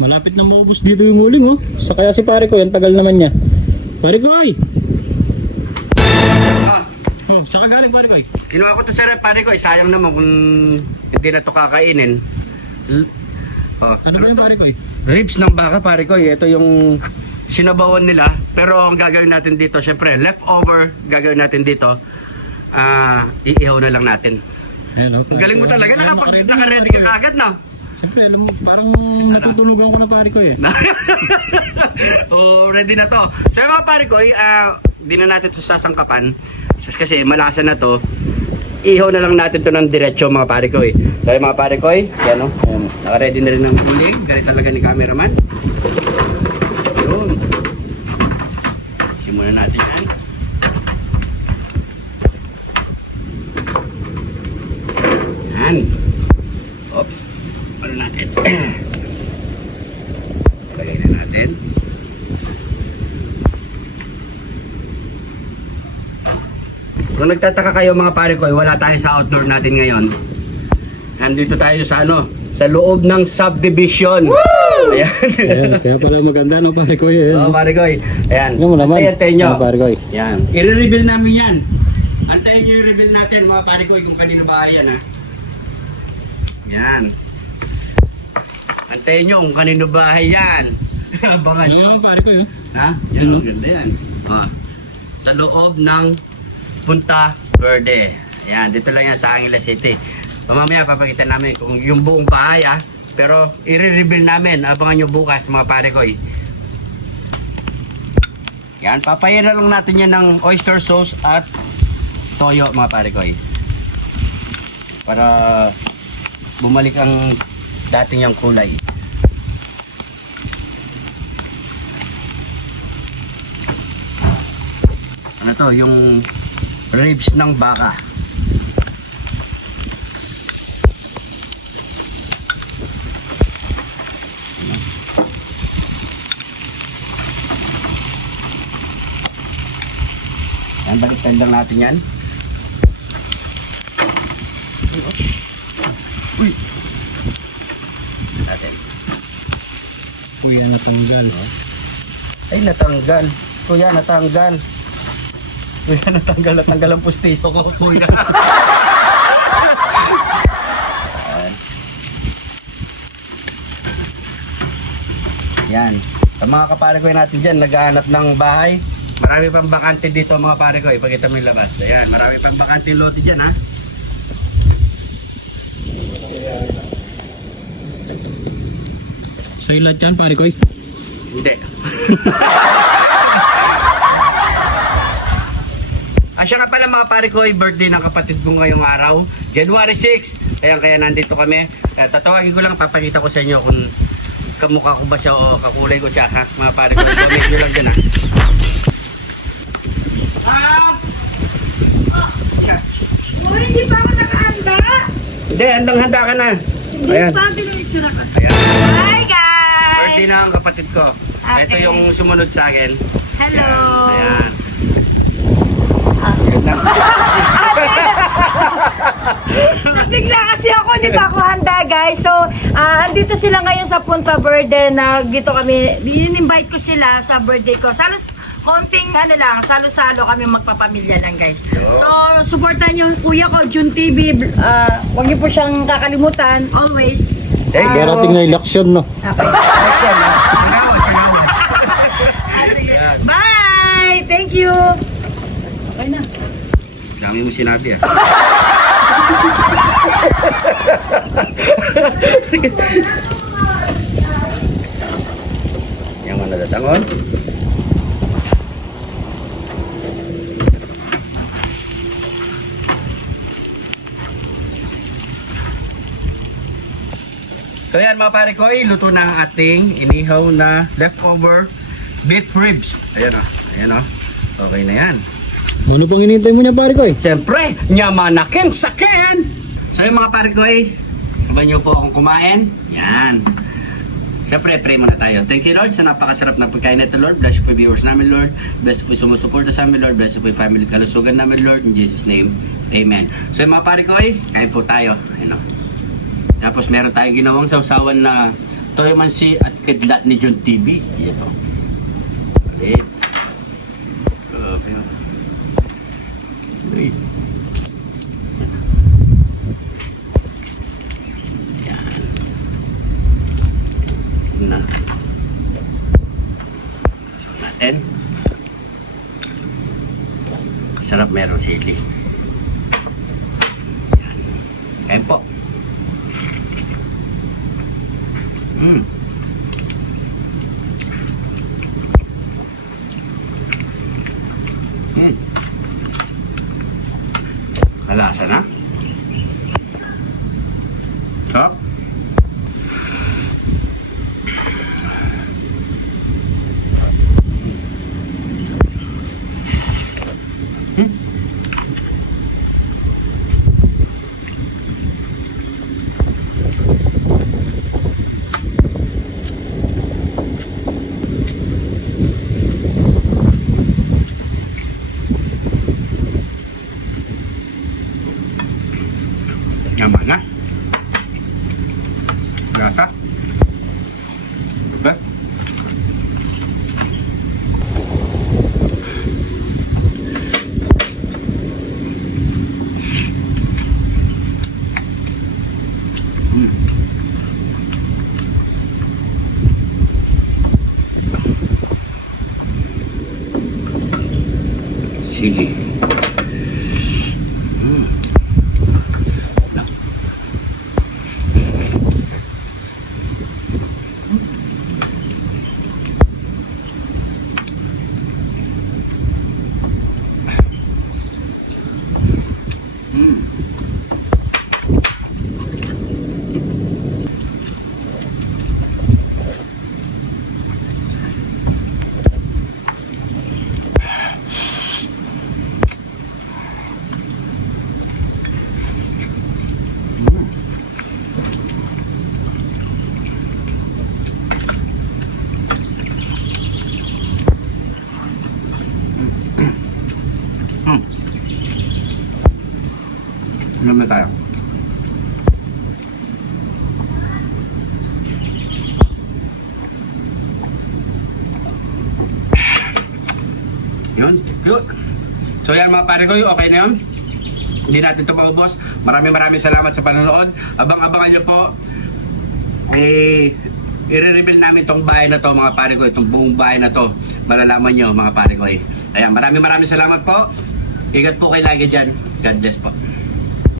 Malapit na maubos dito yung uling oh. Sa kaya si pare ko, ang tagal naman niya. Pare ko ay! Ah, Saan ka galing pare ko ay? kinuha ko to sa rep, pare ko. Sayang naman kung hindi na to kakainin. Oh, Ano ba yung pare ko ay? ribs ng baka, pare ko. Ito yung sinabawan nila. Pero ang gagawin natin dito, syempre, leftover gagawin natin dito. Iihaw na lang natin. Ayan, oh. Ang galing mo talaga, naka-ready ka agad, no? Siyempre, alam mo, parang natutunugan ko na pare ko eh. Oh, ready na to. So yung mga pare ko, di na natin ito sasangkapan. Kasi malasa na to. Ihaw na lang natin to ng diretso mga pare ko. So yung mga pare ko, yan o. Naka-ready na rin ng uling. Galit talaga ni cameraman. Yun. Simulan natin yan. Yan. Oops. Ano natin? Lagay na natin. Kung nagtataka kayo mga pare ko, wala tayo sa outdoor natin ngayon. Nandito tayo sa sa loob ng subdivision. Woo! Ayan. Ayan, kaya pala maganda no pare ko eh. Oo, pare ko. Ayan. Yan mo naman. Antayin nyo. Ano, pare ko eh. Yan. I-reveal namin yan. Antayin nyo i-reveal natin mga pare ko kung kanino ba yan ha. Yan. Antayin nyo kung kanino bahay yan. Abangan Ano nyo. naman pare ko eh. Ha? Yan ang ganda yan. Sa loob ng Punta Verde. Yan, dito lang yan sa Angeles City. Mamaya papakita namin kung yung buong bahay ha. Pero i-reveal namin. Abangan nyo bukas mga pare ko. Yan, papayan na lang natin yan ng oyster sauce at toyo mga pare ko. Para bumalik ang dating yung kulay. Ano to, yung ribs ng baka. Yan, baliktad lang natin yan. Uy! Natin. Uy, ano tanggal oh. Ay, natanggal. Kuya, natanggal. Kuya, natanggal ang pustiso ko, kuya. Yan. Sa mga kapare ko natin dyan, naghahanap ng bahay. Marami pang bakante dito mga pare ko. Ipakita mo yung labas. Ayan, marami pang bakante lote dyan ha. Sa'yo lahat yan pare ko eh. Hindi. Siya nga pala mga pare ko, birthday ng kapatid ko ngayong araw, January 6. Kaya nandito kami. Tatawagin ko lang, papakita ko sa inyo kung kamukha ko ba siya o kakulay ko siya ha. Mga pare ko, comment nyo lang dyan ha. Uy, hindi pa ako nakahanda. Hindi, handang-handa ka na. Hindi Ayan. pa, pinitsura ko. Ayan. Hi guys! Birthday na ang kapatid ko. Okay. Ito yung sumunod sa akin. Hello! Ayan. Ayan lang. Nabigla kasi ako, hindi pa ako handa guys. So, andito sila ngayon sa Punta Verde na dito kami, in-invite ko sila sa birthday ko. Sana konting salo-salo kami magpapamilya lang guys. So, supportan niyo kuya ko, Jun TV. Huwag niyo po siyang kakalimutan, always. Thank you. Darating na election no. Okay. Action, ha? Tagawan. Sige. Bye! Thank you! Okay na. Dami mo sinabi ah. Yang mana datangon? So yan mga pare ko, luto na ang ating inihaw na leftover beef ribs. Ayan o, ayan o. Okay na yan. Ano pang inintay mo niya pare ko eh? Siyempre, nyamanakin sakin! So yung mga pare ko sabay niyo po akong kumain. Yan. Siyempre, pray muna tayo. Thank you Lord sa napakasarap na pagkain nito Lord. Bless you po viewers namin Lord. Bless you po sumusuporta sa amin Lord. Bless you po yung family kalusugan namin Lord. In Jesus name, Amen. So yung mga pare ko kain po tayo. Tapos meron tayong ginawang sausawan na Toyo Mansi at Kidlat ni John TV. Yan o. Ulit. Okay. Uy. Yan. Na. So natin. Sarap meron sili. Kain po. Kalasa na. So. Yaman na. Lasa. Diba? Sili. Inom na tayo. Yun. So yan mga pare ko, okay na yun. Hindi natin ito maubos. Maraming salamat sa panonood. Abang-abangan nyo po. I-reveal namin tong bahay na to mga pare ko. Itong buong bahay na to. Malalaman nyo mga pare ko. Ayan, maraming salamat po. Ingat po kayo lagi dyan. God bless po.